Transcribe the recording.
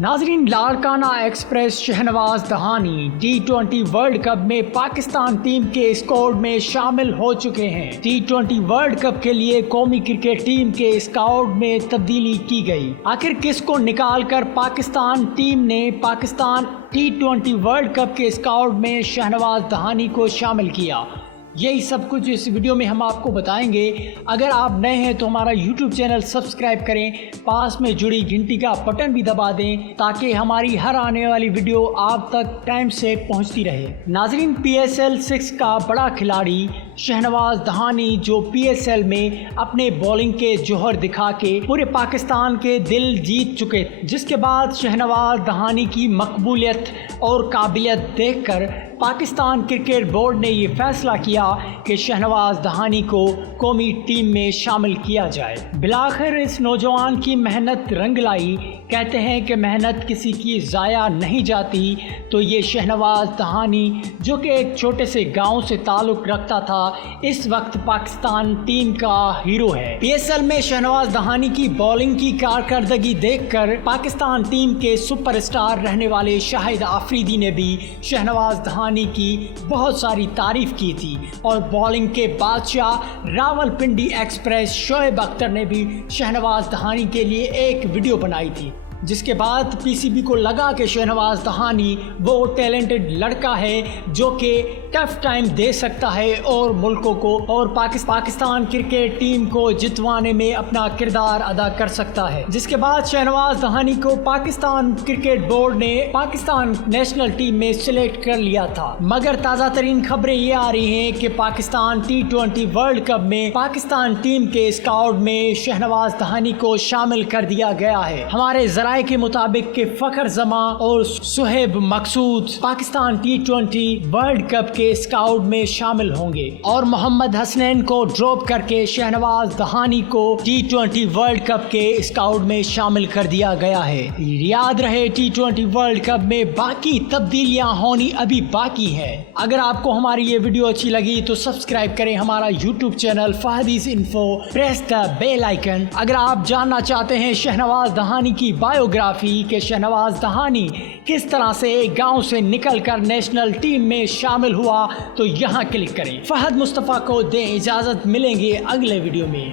ناظرین، لاڑکانہ ایکسپریس شہنواز دہانی T20 world cup میں پاکستان ٹیم کے اسکواڈ میں شامل ہو چکے ہیں۔ T20 ورلڈ کپ کے لیے قومی کرکٹ ٹیم کے اسکواڈ میں تبدیلی کی گئی۔ آخر کس کو نکال کر پاکستان ٹیم نے پاکستان T20 ورلڈ کپ کے اسکواڈ میں شہنواز دہانی کو شامل کیا؟ یہی سب کچھ اس ویڈیو میں ہم آپ کو بتائیں گے۔ اگر آپ نئے ہیں تو ہمارا YouTube چینل سبسکرائب کریں، پاس میں جڑی گھنٹی کا بٹن بھی دبا دیں تاکہ ہماری ہر آنے والی ویڈیو آپ تک ٹائم سے پہنچتی رہے۔ ناظرین، PSL 6 کا بڑا کھلاڑی شہنواز دہانی جو PSL میں اپنے بولنگ کے جوہر دکھا کے پورے پاکستان کے دل جیت چکے، جس کے بعد شہنواز دہانی کی مقبولیت اور قابلیت دیکھ کر پاکستان کرکٹ بورڈ نے یہ فیصلہ کیا کہ شہنواز دہانی کو قومی ٹیم میں شامل کیا جائے۔ بالآخر اس نوجوان کی محنت رنگ لائی۔ کہتے ہیں کہ محنت کسی کی ضائع نہیں جاتی، تو یہ شہنواز دہانی جو کہ ایک چھوٹے سے گاؤں سے تعلق رکھتا تھا، اس وقت پاکستان ٹیم کا ہیرو ہے۔ PSL میں شہنواز دہانی کی بولنگ کی کارکردگی دیکھ کر پاکستان ٹیم کے سپر اسٹار رہنے والے شاہد آفریدی نے بھی شہنواز دہانی کی بہت ساری تعریف کی تھی، اور بولنگ کے بادشاہ راولپنڈی ایکسپریس شعیب اختر نے بھی شہنواز دہانی کے لیے ایک ویڈیو بنائی تھی، جس کے بعد PCB کو لگا کہ شہنواز دہانی وہ ٹیلنٹڈ لڑکا ہے جو کہ ٹف ٹائم دے سکتا ہے اور ملکوں کو اور پاکستان کرکٹ ٹیم کو جتوانے میں اپنا کردار ادا کر سکتا ہے۔ جس کے بعد شہنواز دہانی کو پاکستان کرکٹ بورڈ نے پاکستان نیشنل ٹیم میں سلیکٹ کر لیا تھا، مگر تازہ ترین خبریں یہ آ رہی ہیں کہ پاکستان T20 ورلڈ کپ میں پاکستان ٹیم کے اسکواڈ میں شہنواز دہانی کو شامل کر دیا گیا ہے۔ ہمارے ذرائع کے مطابق کہ فخر زمان اور سہیب مقصود پاکستان T20 ورلڈ کپ کے اسکواڈ میں شامل ہوں گے، اور محمد حسنین کو ڈراپ کر کے شہنواز دہانی کو T20 ورلڈ کپ کے اسکواڈ میں شامل کر دیا گیا ہے۔ یاد رہے T20 ورلڈ کپ میں باقی تبدیلیاں ہونی ابھی باقی ہیں۔ اگر آپ کو ہماری یہ ویڈیو اچھی لگی تو سبسکرائب کریں ہمارا YouTube چینل فہدیز info, press the bell icon. اگر آپ جاننا چاہتے ہیں شہنواز دہانی کی بایوگرافی کہ شہنواز دہانی کس طرح سے ایک گاؤں سے نکل کر نیشنل ٹیم میں شامل ہوا، تو یہاں کلک کریں۔ فہد مصطفیٰ کو دیں اجازت، ملیں گے اگلے ویڈیو میں۔